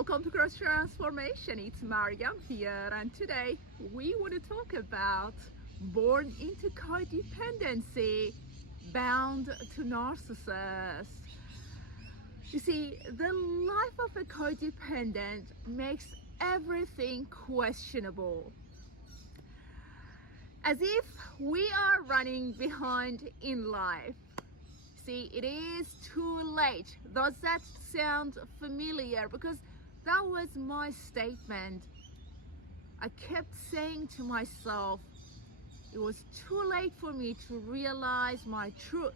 Welcome to Cross Transformation. It's Maryam here, and today we want to talk about born into codependency, bound to narcissists. You see, the life of a codependent makes everything questionable. As if we are running behind in life. See, it is too late. Does that sound familiar? Because that was my statement. I kept saying to myself, it was too late for me to realize my truth.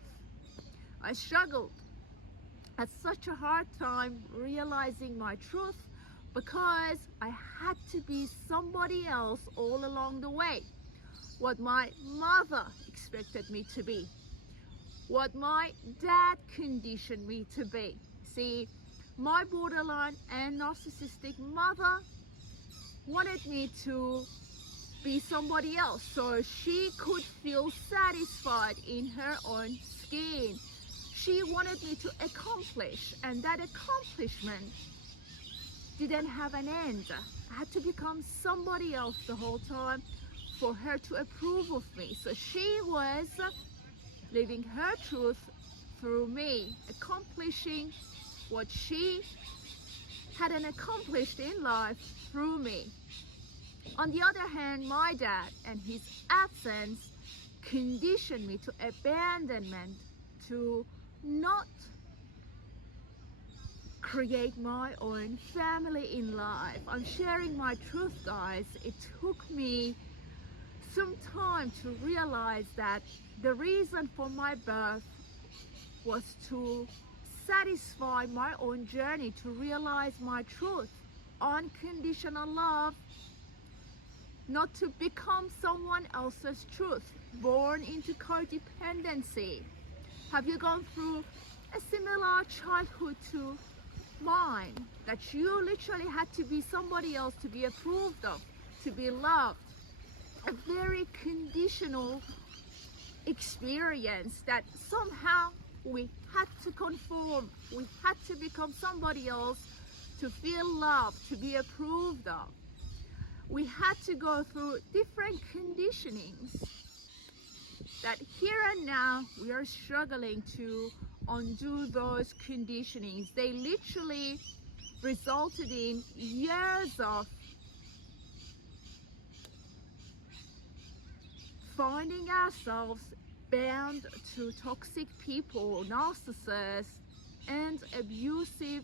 I struggled at such a hard time realizing my truth because I had to be somebody else all along the way. What my mother expected me to be, what my dad conditioned me to be. See, my borderline and narcissistic mother wanted me to be somebody else so she could feel satisfied in her own skin. She wanted me to accomplish, and that accomplishment didn't have an end. I had to become somebody else the whole time for her to approve of me. So she was living her truth through me, accomplishing what she hadn't accomplished in life through me. On the other hand, my dad and his absence conditioned me to abandonment, to not create my own family in life. I'm sharing my truth, guys. It took me some time to realize that the reason for my birth was to satisfy my own journey, to realize my truth, unconditional love, not to become someone else's truth, born into codependency. Have you gone through a similar childhood to mine, that you literally had to be somebody else to be approved of, to be loved? A very conditional experience that somehow we had to conform, we had to become somebody else to feel loved, to be approved of. We had to go through different conditionings that here and now we are struggling to undo those conditionings. They literally resulted in years of finding ourselves bound to toxic people, narcissists, and abusive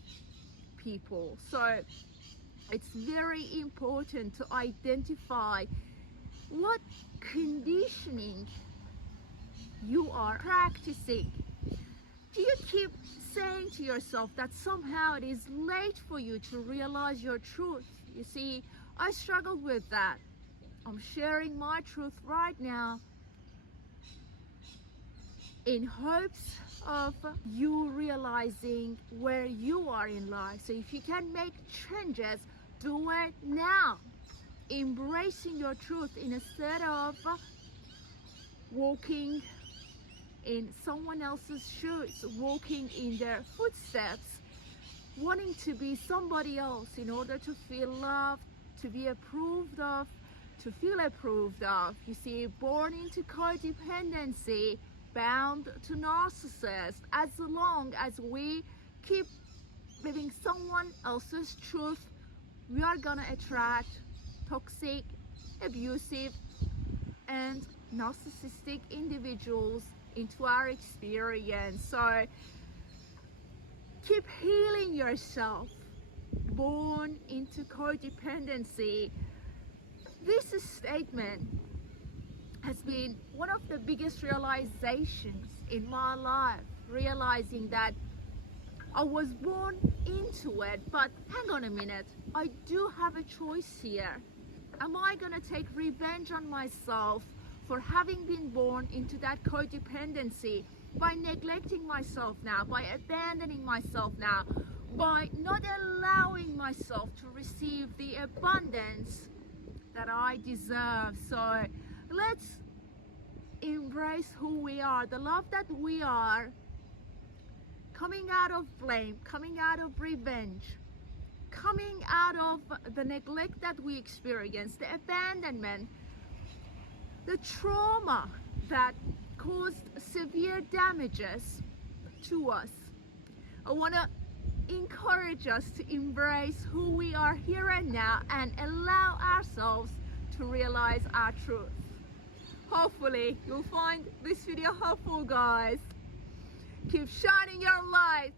people. So it's very important to identify what conditioning you are practicing. Do you keep saying to yourself that somehow it is late for you to realize your truth? You see, I struggled with that. I'm sharing my truth right now in hopes of you realizing where you are in life. So if you can make changes, do it now. Embracing your truth instead of walking in someone else's shoes, walking in their footsteps, wanting to be somebody else in order to feel loved, to be approved of, to feel approved of. You see, born into codependency, bound to narcissists. As long as we keep living someone else's truth, we are gonna attract toxic, abusive, and narcissistic individuals into our experience. So keep healing yourself. Born into codependency. This statement has been one of the biggest realizations in my life, realizing that I was born into it, but hang on a minute, I do have a choice here. Am I gonna take revenge on myself for having been born into that codependency by neglecting myself now, by abandoning myself now, by not allowing myself to receive the abundance that I deserve? So let's embrace who we are, the love that we are, coming out of blame, coming out of revenge, coming out of the neglect that we experienced, the abandonment, the trauma that caused severe damages to us. I want to encourage us to embrace who we are here and now and allow ourselves to realize our truth. Hopefully you'll find this video helpful, guys. Keep shining your light.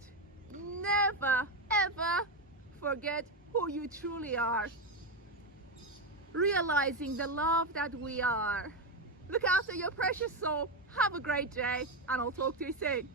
Never ever forget who you truly are. Realizing the love that we are. Look after your precious soul. Have a great day, and I'll talk to you soon.